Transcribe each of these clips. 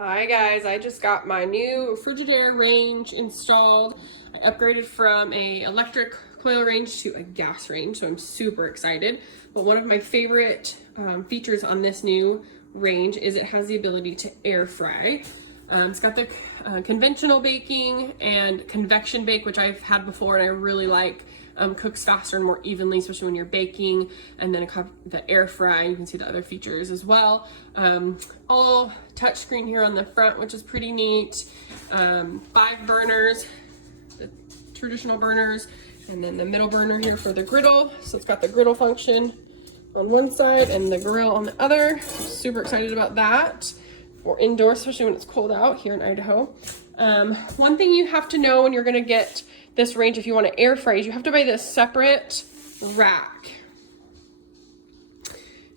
Hi guys, I just got my new Frigidaire range installed. I upgraded from a electric coil range to a gas range, so I'm super excited. But one of my favorite features on this new range is it has the ability to air fry. It's got the conventional baking and convection bake, which I've had before and I really like. Cooks faster and more evenly, especially when you're baking. And then the air fry, you can see the other features as well. All touchscreen here on the front, which is pretty neat. 5 burners, the traditional burners, and then the middle burner here for the griddle. So it's got the griddle function on one side and the grill on the other. Super excited about that for indoors, especially when it's cold out here in Idaho. One thing you have to know when you're gonna get this range, if you want to air fry, is you have to buy this separate rack.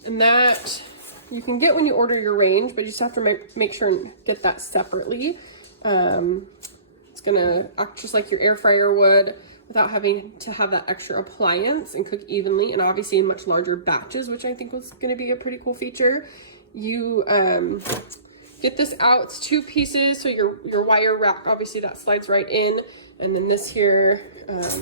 And that you can get when you order your range, but you just have to make sure and get that separately. It's gonna act just like your air fryer would without having to have that extra appliance and cook evenly, and obviously in much larger batches, which I think was gonna be a pretty cool feature. You get this out, it's 2 pieces, so your wire rack, obviously that slides right in, and then this here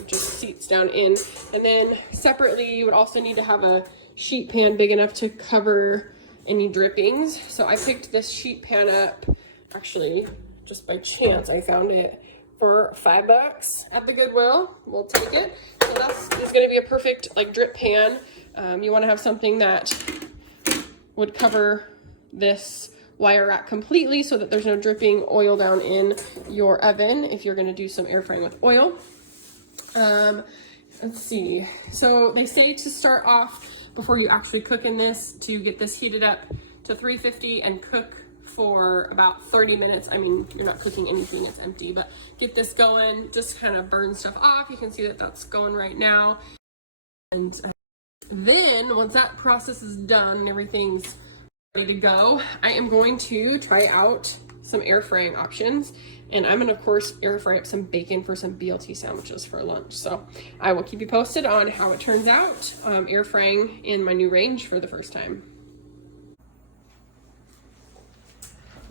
just seats down in. And then separately, you would also need to have a sheet pan big enough to cover any drippings. So I picked this sheet pan up, actually, just by chance, I found it for $5 at the Goodwill. We'll take it. So that's gonna be a perfect like drip pan. You wanna have something that would cover this wire rack completely so that there's no dripping oil down in your oven if you're going to do some air frying with oil. Let's see. So they say to start off before you actually cook in this to get this heated up to 350 and cook for about 30 minutes. I mean, you're not cooking anything, it's empty, but get this going, just kind of burn stuff off. You can see that that's going right now. And then once that process is done and everything's ready to go, I am going to try out some air frying options, and I'm gonna of course air fry up some bacon for some BLT sandwiches for lunch. So I will keep you posted on how it turns out air frying in my new range for the first time.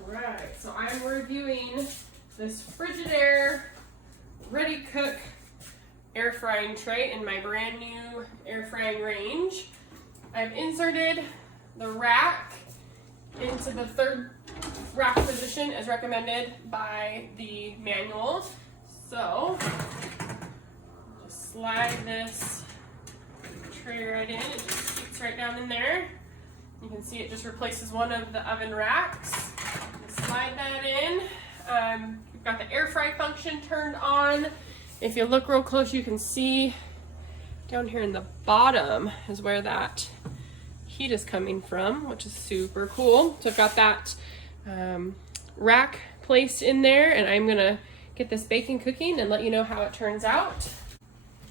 All right, so I'm reviewing this Frigidaire ReadyCook air frying tray in my brand new air frying range. I've inserted the rack into the 3rd rack position as recommended by the manual. So just slide this tray right in. It just seats right down in there. You can see it just replaces one of the oven racks. Just slide that in. We've got the air fry function turned on. If you look real close, you can see down here in the bottom is where that heat is coming from, which is super cool. So I've got that rack placed in there, and I'm gonna get this bacon cooking and let you know how it turns out.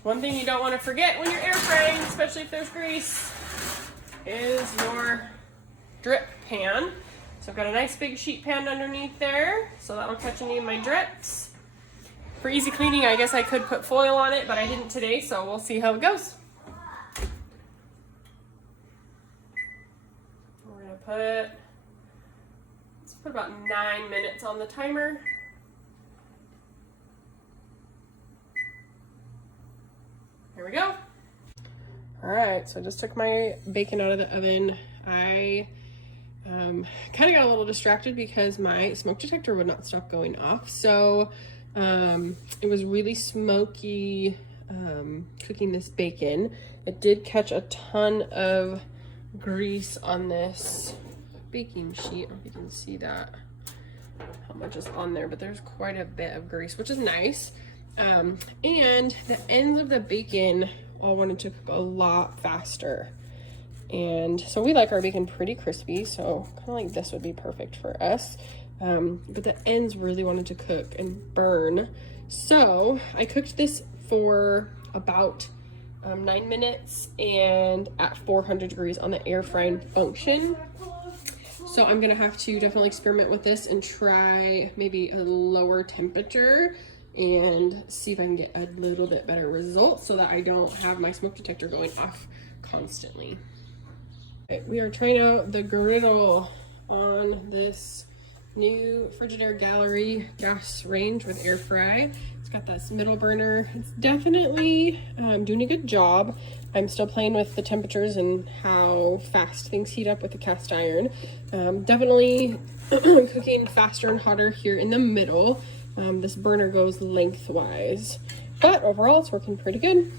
One thing you don't want to forget when you're air frying, especially if there's grease, is your drip pan. So I've got a nice big sheet pan underneath there, so that won't catch any of my drips. For easy cleaning, I guess I could put foil on it, but I didn't today, so we'll see how it goes. Let's put about 9 minutes on the timer. Here we go. All right, so I just took my bacon out of the oven. I kind of got a little distracted because my smoke detector would not stop going off. So it was really smoky cooking this bacon. It did catch a ton of grease on this baking sheet. I don't know if you can see that, how much is on there, but there's quite a bit of grease, which is nice. And the ends of the bacon all wanted to cook a lot faster. And so we like our bacon pretty crispy, so kind of like this would be perfect for us. But the ends really wanted to cook and burn. So I cooked this for about 9 minutes and at 400 degrees on the air frying function. So I'm gonna have to definitely experiment with this and try maybe a lower temperature and see if I can get a little bit better results so that I don't have my smoke detector going off constantly. Okay, we are trying out the griddle on this new Frigidaire Gas Range with air fry. It's got this middle burner. It's definitely doing a good job. I'm still playing with the temperatures and how fast things heat up with the cast iron. Definitely cooking faster and hotter here in the middle. This burner goes lengthwise, but overall it's working pretty good.